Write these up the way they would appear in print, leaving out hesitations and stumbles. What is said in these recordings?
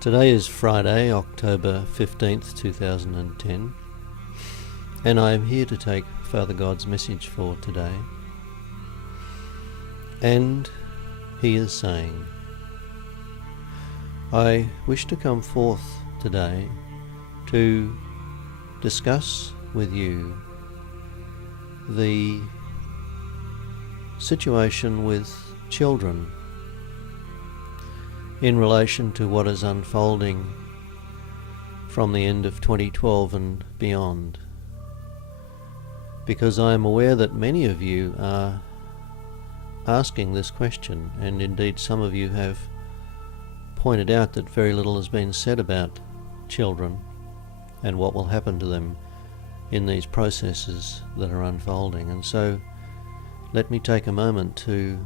Today is Friday, October 15th, 2010, and I am here to take Father God's message for today. And he is saying, I wish to come forth today to discuss with you the situation with children in relation to what is unfolding from the end of 2012 and beyond, because I am aware that many of you are asking this question, and indeed some of you have pointed out that very little has been said about children and what will happen to them in these processes that are unfolding. And so let me take a moment to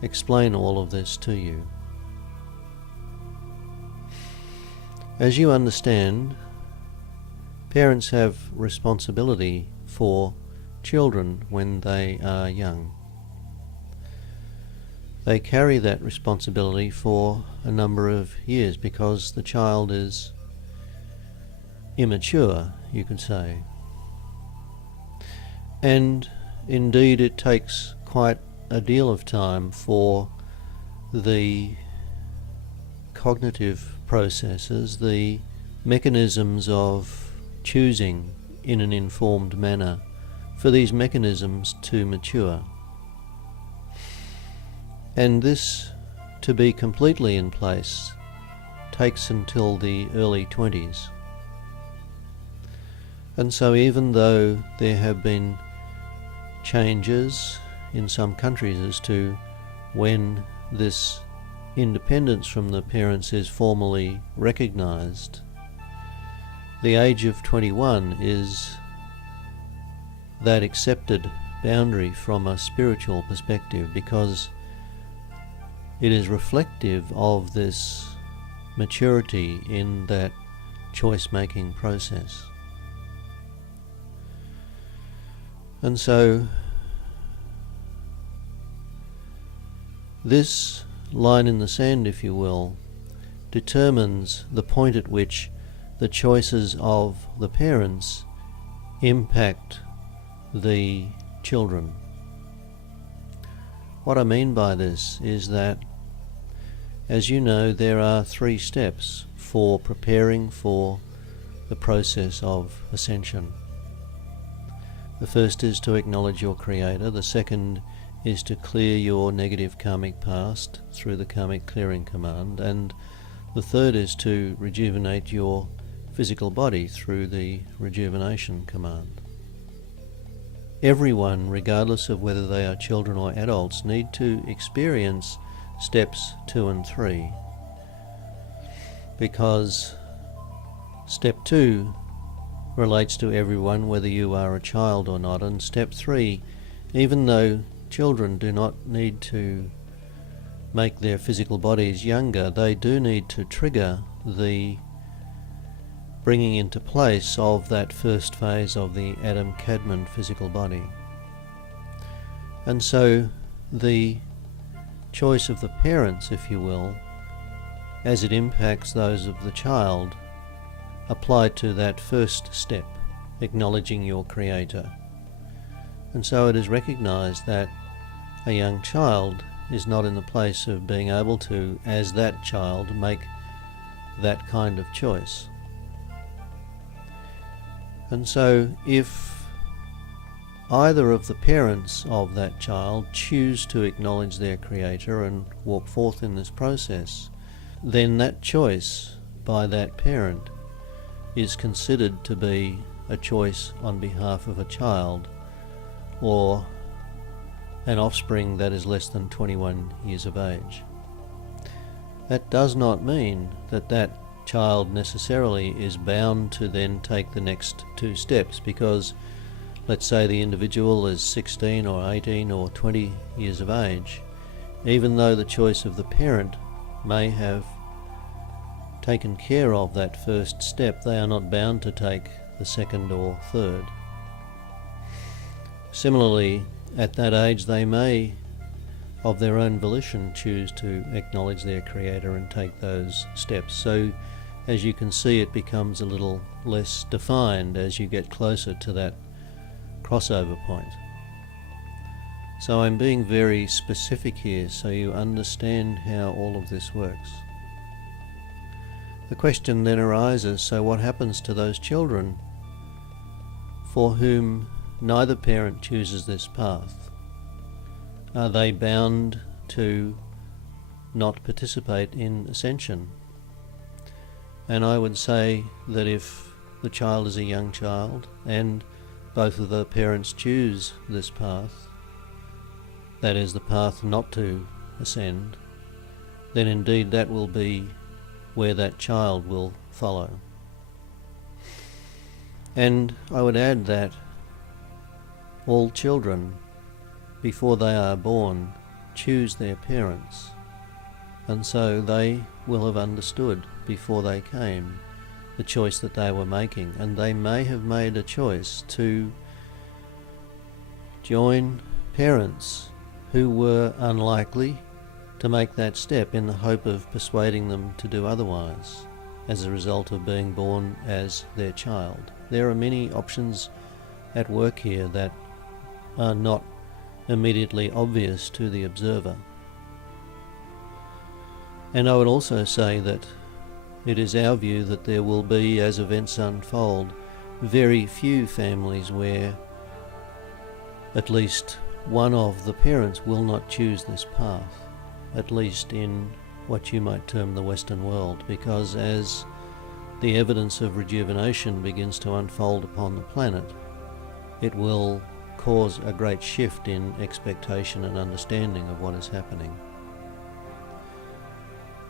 explain all of this to you. As you understand, parents have responsibility for children when they are young. They carry that responsibility for a number of years because the child is immature, you could say. And indeed it takes quite a deal of time for the cognitive processes, the mechanisms of choosing in an informed manner, for these mechanisms to mature. And this, to be completely in place, takes until the early 20s. And so even though there have been changes in some countries as to when this independence from the parents is formally recognized, the age of 21 is that accepted boundary from a spiritual perspective, because it is reflective of this maturity in that choice-making process. And so this line in the sand, if you will, determines the point at which the choices of the parents impact the children. What I mean by this is that, as you know, there are 3 steps for preparing for the process of ascension. The first is to acknowledge your Creator. The second is to clear your negative karmic past through the karmic clearing command. And the third is to rejuvenate your physical body through the rejuvenation command. Everyone, regardless of whether they are children or adults, need to experience steps 2 and 3, because step 2 relates to everyone, whether you are a child or not, and step 3, even though children do not need to make their physical bodies younger, they do need to trigger the bringing into place of that first phase of the Adam-Kadmon physical body. And so the choice of the parents, if you will, as it impacts those of the child, apply to that first step, acknowledging your Creator. And so it is recognized that a young child is not in the place of being able to, as that child, make that kind of choice. And so if either of the parents of that child choose to acknowledge their Creator and walk forth in this process, then that choice by that parent is considered to be a choice on behalf of a child or an offspring that is less than 21 years of age. That does not mean that that child necessarily is bound to then take the next 2 steps, because let's say the individual is 16 or 18 or 20 years of age, even though the choice of the parent may have taken care of that first step, they are not bound to take the second or third. Similarly, at that age they may of their own volition choose to acknowledge their Creator and take those steps. So as you can see, it becomes a little less defined as you get closer to that crossover point. So I'm being very specific here so you understand how all of this works. The question then arises, so what happens to those children for whom neither parent chooses this path? Are they bound to not participate in ascension? And I would say that if the child is a young child and both of the parents choose this path, that is the path not to ascend, then indeed that will be where that child will follow. And I would add that all children, before they are born, choose their parents, and so they will have understood before they came the choice that they were making, and they may have made a choice to join parents who were unlikely to make that step in the hope of persuading them to do otherwise as a result of being born as their child. There are many options at work here that are not immediately obvious to the observer. And I would also say that it is our view that there will be, as events unfold, very few families where at least one of the parents will not choose this path, at least in what you might term the Western world, because as the evidence of rejuvenation begins to unfold upon the planet, it will cause a great shift in expectation and understanding of what is happening.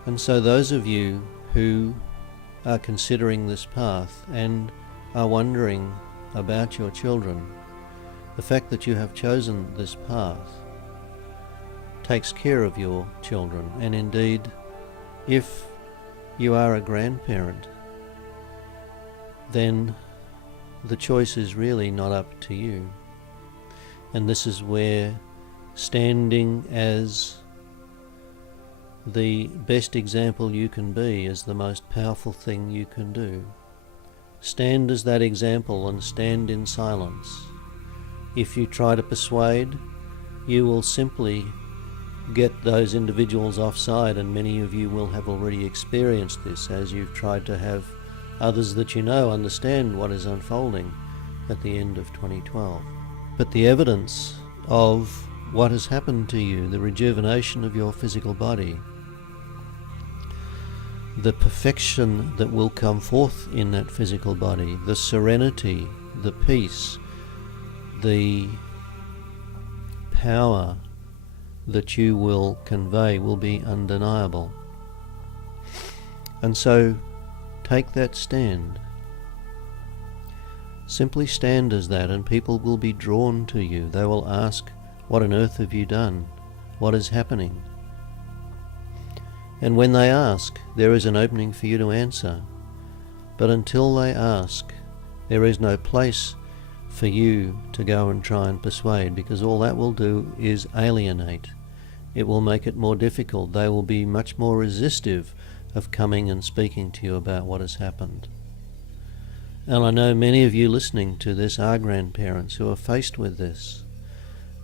And so those of you who are considering this path and are wondering about your children, the fact that you have chosen this path takes care of your children. And indeed, if you are a grandparent, then the choice is really not up to you. And this is where standing as the best example you can be is the most powerful thing you can do. Stand as that example and stand in silence. If you try to persuade, you will simply get those individuals offside, and many of you will have already experienced this as you've tried to have others that you know understand what is unfolding at the end of 2012. But the evidence of what has happened to you, the rejuvenation of your physical body, the perfection that will come forth in that physical body, the serenity, the peace, the power that you will convey will be undeniable. And so take that stand. Simply stand as that, and people will be drawn to you. They will ask, what on earth have you done? What is happening? And when they ask, there is an opening for you to answer. But until they ask, there is no place for you to go and try and persuade, because all that will do is alienate. It will make it more difficult. They will be much more resistive of coming and speaking to you about what has happened. And I know many of you listening to this are grandparents who are faced with this,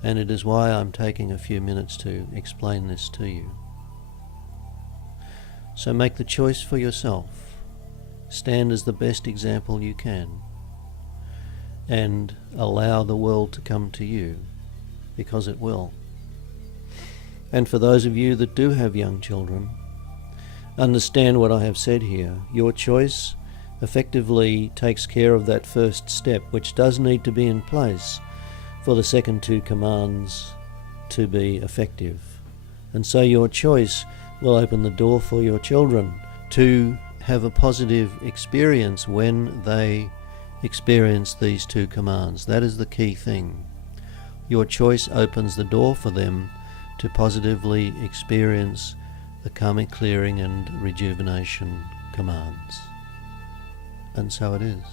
and it is why I'm taking a few minutes to explain this to you. So make the choice for yourself. Stand as the best example you can, and allow the world to come to you, because it will. And for those of you that do have young children, understand what I have said here. Your choice effectively takes care of that first step, which does need to be in place for the second two commands to be effective. And so your choice will open the door for your children to have a positive experience when they experience these two commands. That is the key thing. Your choice opens the door for them to positively experience the karmic clearing and rejuvenation commands. And so it is.